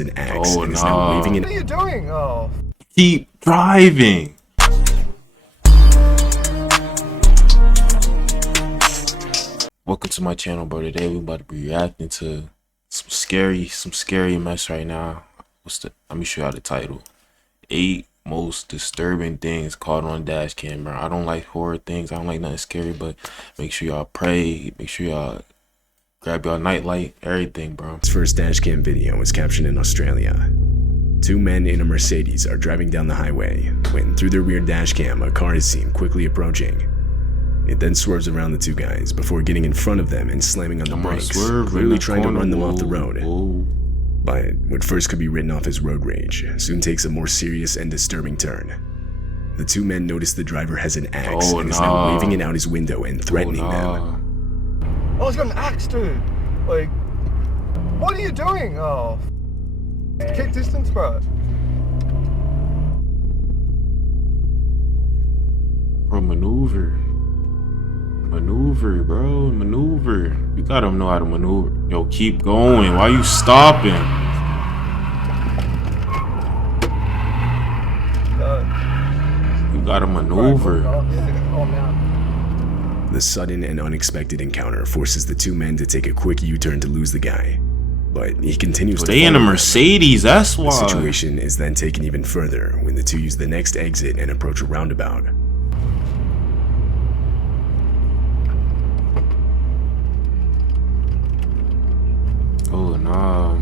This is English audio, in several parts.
an axe and is now waving it. What are you doing? Oh. Keep driving. Welcome to my channel, bro. Today we about to be reacting to some scary mess right now. Let me show y'all the title. 8 most disturbing things caught on dash camera. I don't like horror things. I don't like nothing scary, but make sure y'all pray. Make sure y'all grab y'all nightlight, everything, bro. His first dash cam video was captured in Australia. 2 men in a Mercedes are driving down the highway when, through their rear dash cam, a car is seen quickly approaching. It then swerves around the 2 guys before getting in front of them and slamming on the brakes, clearly trying to run them off the road. But what first could be written off as road rage soon takes a more serious and disturbing turn. The 2 men notice the driver has an axe and is now waving it out his window and threatening them. Oh, he's got an axe, dude. Like, what are you doing? Oh. Keep distance, bro. Bro, maneuver, bro, maneuver. You gotta know how to maneuver. Yo, keep going. Why you stopping? You gotta maneuver. The sudden and unexpected encounter forces the 2 men to take a quick U-turn to lose the guy, but he continues to stay in a Mercedes, that's why. The situation is then taken even further when the 2 use the next exit and approach a roundabout. Oh no.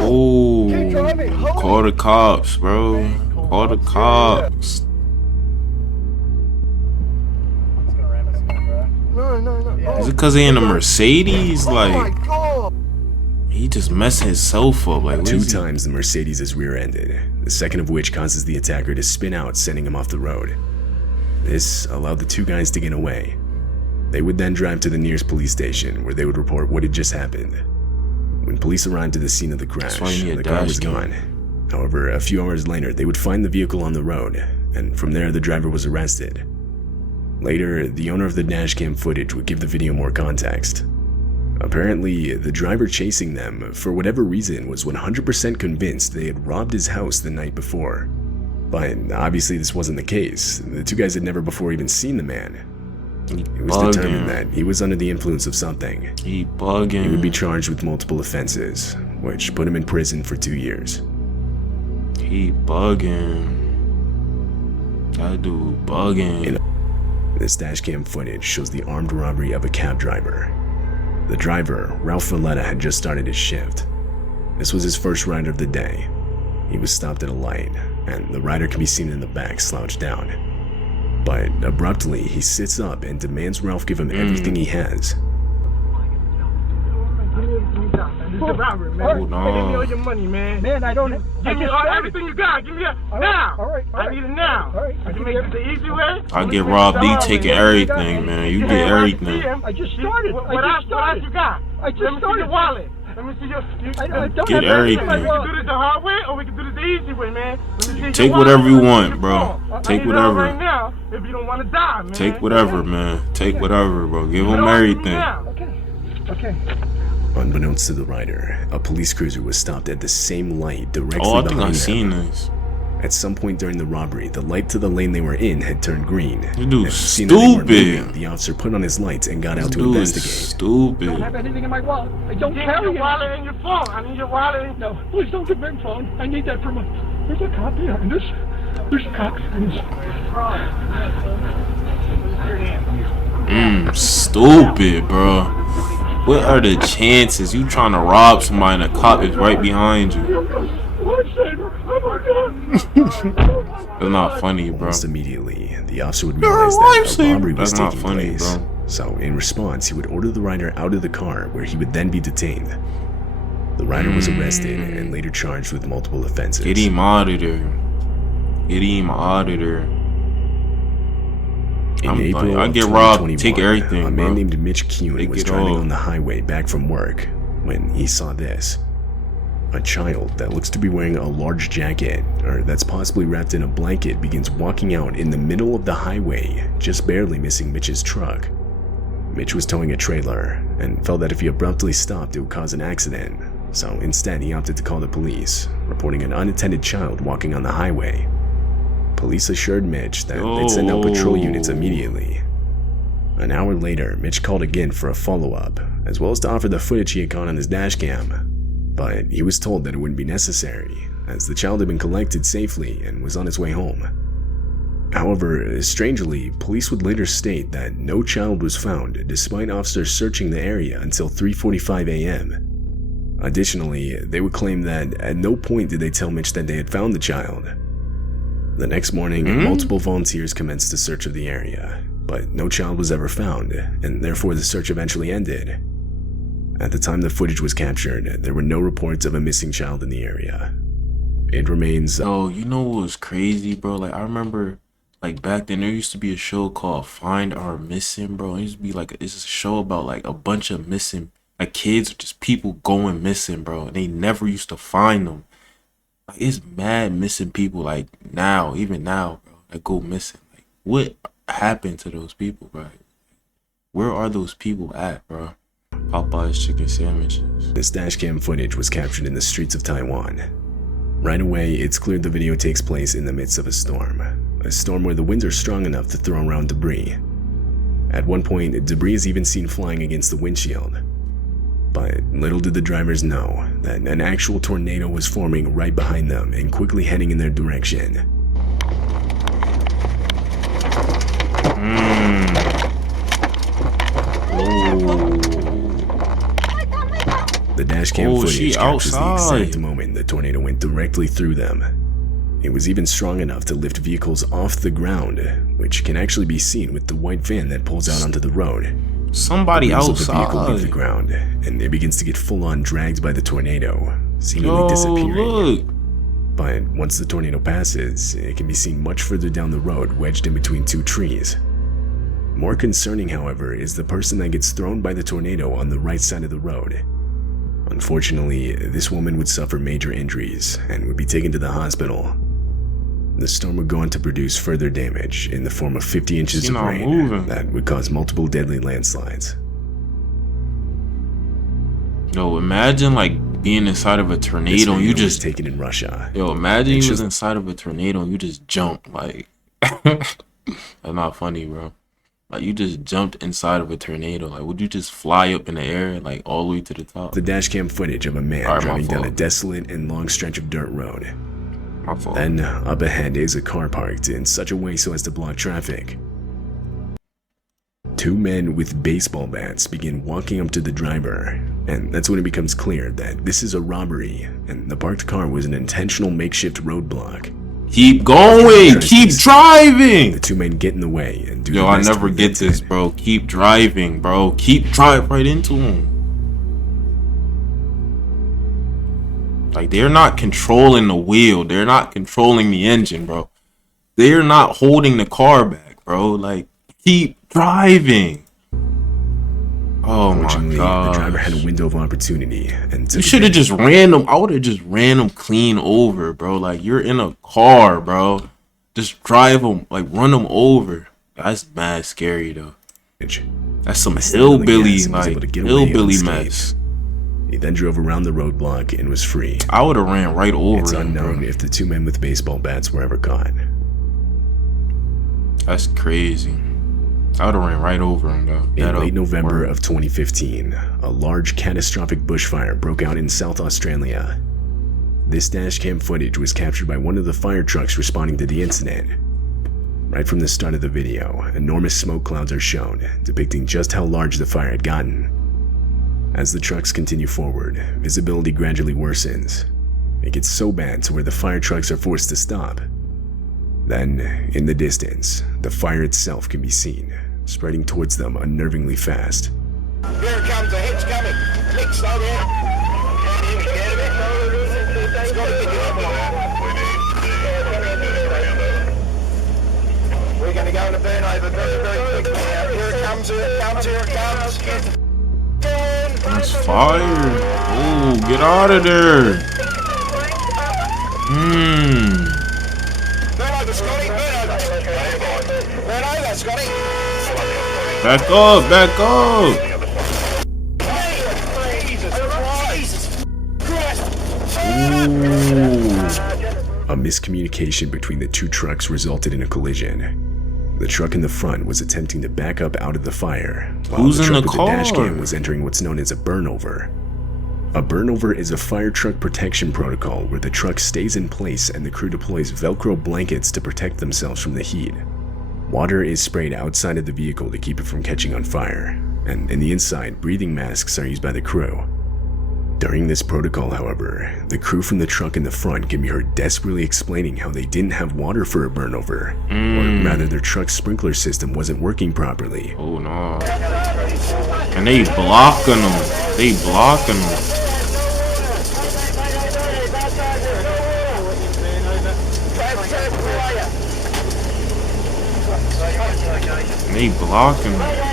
Oh, call the cops, bro. Call the cops. No. Is it because he in a Mercedes? Like, oh my God. He just messed himself up. Like, 2 times the Mercedes is rear-ended, the second of which causes the attacker to spin out, sending him off the road. This allowed the 2 guys to get away. They would then drive to the nearest police station, where they would report what had just happened. When police arrived to the scene of the crash, the car was gone. However, a few hours later, they would find the vehicle on the road, and from there the driver was arrested. Later, the owner of the dashcam footage would give the video more context. Apparently, the driver chasing them, for whatever reason, was 100% convinced they had robbed his house the night before. But obviously this wasn't the case. The 2 guys had never before even seen the man. It was determined that he was under the influence of something. He bugging. He would be charged with multiple offenses, which put him in prison for 2 years. He bugging. That dude bugging. This dashcam footage shows the armed robbery of a cab driver. The driver, Ralph Valletta, had just started his shift. This was his first ride of the day. He was stopped at a light, and the rider can be seen in the back slouched down. But abruptly, he sits up and demands Ralph give him everything he has. Oh no. Give me all your money, man. Man, I don't. Give me everything you got. Give me it now. All right. I need it now. All right. I can make it the easy way. I get Rob D taking everything, man. You get everything. I just started. What else you got? I just started. Let me see your wallet. Let me see your. Get everything. We can do this the hard way, or we can do this the easy way, man. Take whatever you want, bro. Take whatever. Right now, if you don't want to die, man. Take whatever, man. Take whatever, bro. Give him everything. Okay. Unbeknownst to the rider, a police cruiser was stopped at the same light directly behind them. I think I've seen this. At some point during the robbery, the light to the lane they were in had turned green. You dude stupid. The officer put on his lights and got out to investigate. Stupid. I don't have anything in my wallet. I don't carry your wallet and your phone. I need your wallet. No, please don't give me your phone. I need that for my. There's a cop behind us. There's a cop behind us. Stupid, bro. What are the chances you trying to rob somebody and a cop is right behind you? That's not funny, bro. Almost immediately, the officer would realize that a robbery was taking place. Bro. So, in response, he would order the rider out of the car, where he would then be detained. The rider was arrested and later charged with multiple offenses. Get him out of there. Get him out of there. In April I of get robbed, 2021, take everything, a man named Mitch Kuhn was driving on the highway back from work when he saw this. A child that looks to be wearing a large jacket, or that's possibly wrapped in a blanket, begins walking out in the middle of the highway, just barely missing Mitch's truck. Mitch was towing a trailer, and felt that if he abruptly stopped it would cause an accident, so instead he opted to call the police, reporting an unattended child walking on the highway. Police assured Mitch that they'd send out patrol units immediately. An hour later, Mitch called again for a follow-up, as well as to offer the footage he had caught on his dash cam, but he was told that it wouldn't be necessary, as the child had been collected safely and was on its way home. However, strangely, police would later state that no child was found despite officers searching the area until 3:45 a.m. Additionally, they would claim that at no point did they tell Mitch that they had found the child. The next morning, multiple volunteers commenced a search of the area, but no child was ever found, and therefore the search eventually ended. At the time the footage was captured, there were no reports of a missing child in the area. It remains... Oh, you know what was crazy, bro? Like, I remember, like, back then, there used to be a show called Find Our Missing, bro. It used to be, like, it's a show about, like, a bunch of missing, like, kids or just people going missing, bro. And they never used to find them. Like, it's mad missing people, like, now, even now, bro, that go missing. Like, what happened to those people, bro? Where are those people at, bro? Popeye's chicken sandwiches. This dashcam footage was captured in the streets of Taiwan. Right away, it's clear the video takes place in the midst of a storm where the winds are strong enough to throw around debris. At one point, debris is even seen flying against the windshield. But little did the drivers know that an actual tornado was forming right behind them and quickly heading in their direction. The dashcam footage captures the exact moment the tornado went directly through them. It was even strong enough to lift vehicles off the ground, which can actually be seen with the white van that pulls out onto the road. Somebody outside. The vehicle leaves the ground, and it begins to get full-on dragged by the tornado, seemingly disappearing. Look. But once the tornado passes, it can be seen much further down the road, wedged in between two trees. More concerning, however, is the person that gets thrown by the tornado on the right side of the road. Unfortunately, this woman would suffer major injuries and would be taken to the hospital. The storm would go on to produce further damage in the form of 50 inches of rain that would cause multiple deadly landslides. Yo, imagine like being inside of a tornado and you just taken in Russia. Yo, imagine you was inside of a tornado and you just jump like that's not funny, bro. Like, you just jumped inside of a tornado. Like, would you just fly up in the air, like, all the way to the top? The dashcam footage of a man driving down a desolate and long stretch of dirt road. My fault. Then, up ahead is a car parked in such a way so as to block traffic. Two men with baseball bats begin walking up to the driver, and that's when it becomes clear that this is a robbery, and the parked car was an intentional makeshift roadblock. Keep going, keep driving. The two men get in the way and do. Yo, I never get this, bro. Keep driving, bro. Keep driving right into him. Like, they're not controlling the wheel. They're not controlling the engine, bro. They're not holding the car back, bro. Like, keep driving. Oh my god. The driver had a window of opportunity and you should have just ran them. I would have just ran them clean over, bro. Like, you're in a car, bro. Just drive them, like, run them over. That's mad scary though. That's some hillbilly, like, hillbilly mess. He then drove around the roadblock and was free. I would have ran right over him. It's unknown if the two men with baseball bats were ever caught. That's crazy. I would have ran right over him, though. In late November of 2015, a large catastrophic bushfire broke out in South Australia. This dashcam footage was captured by one of the fire trucks responding to the incident. Right from the start of the video, enormous smoke clouds are shown, depicting just how large the fire had gotten. As the trucks continue forward, visibility gradually worsens. It gets so bad to where the fire trucks are forced to stop. Then, in the distance, the fire itself can be seen, spreading towards them unnervingly fast. Here it comes, the hit's coming. Nick, slow down. Can't hear me, get a bit. It's got to get you over. We're going to go in a burnover very, very quickly now. Here it comes, here it comes, here it comes. That's fire. Oh, get out of there. Burn over, Scotty, burn over. Burn over, Scotty. Back up, back up. Jesus Christ. A miscommunication between the two trucks resulted in a collision. The truck in the front was attempting to back up out of the fire, while Who's the in truck the with the dash car? cam was entering what's known as a burnover. A burnover is a fire truck protection protocol where the truck stays in place and the crew deploys Velcro blankets to protect themselves from the heat. Water is sprayed outside of the vehicle to keep it from catching on fire, and in the inside, breathing masks are used by the crew. During this protocol, however, the crew from the truck in the front can be heard desperately explaining how they didn't have water for a burnover, or rather their truck's sprinkler system wasn't working properly. Oh no. And they blocking them. They blocking them. They blocking them.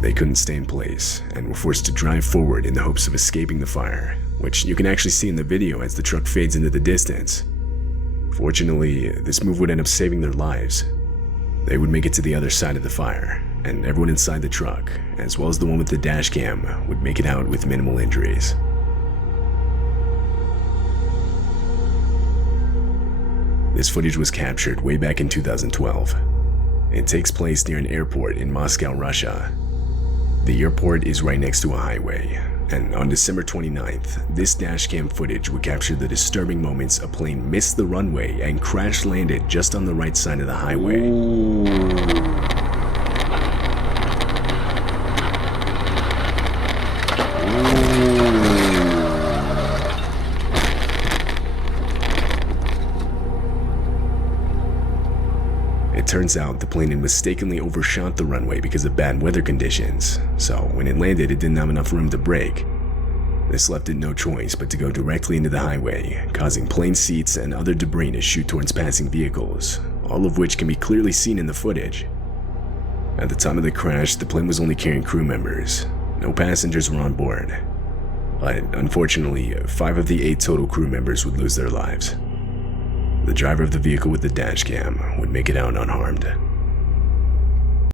They couldn't stay in place and were forced to drive forward in the hopes of escaping the fire, which you can actually see in the video as the truck fades into the distance. Fortunately, this move would end up saving their lives. They would make it to the other side of the fire, and everyone inside the truck, as well as the one with the dash cam, would make it out with minimal injuries. This footage was captured way back in 2012. It takes place near an airport in Moscow, Russia. The airport is right next to a highway, and on December 29th, this dashcam footage would capture the disturbing moments a plane missed the runway and crash landed just on the right side of the highway. It turns out the plane had mistakenly overshot the runway because of bad weather conditions, so when it landed it didn't have enough room to brake. This left it no choice but to go directly into the highway, causing plane seats and other debris to shoot towards passing vehicles, all of which can be clearly seen in the footage. At the time of the crash, the plane was only carrying crew members. No passengers were on board. But unfortunately, 5 of the 8 total crew members would lose their lives. The driver of the vehicle with the dash cam would make it out unharmed.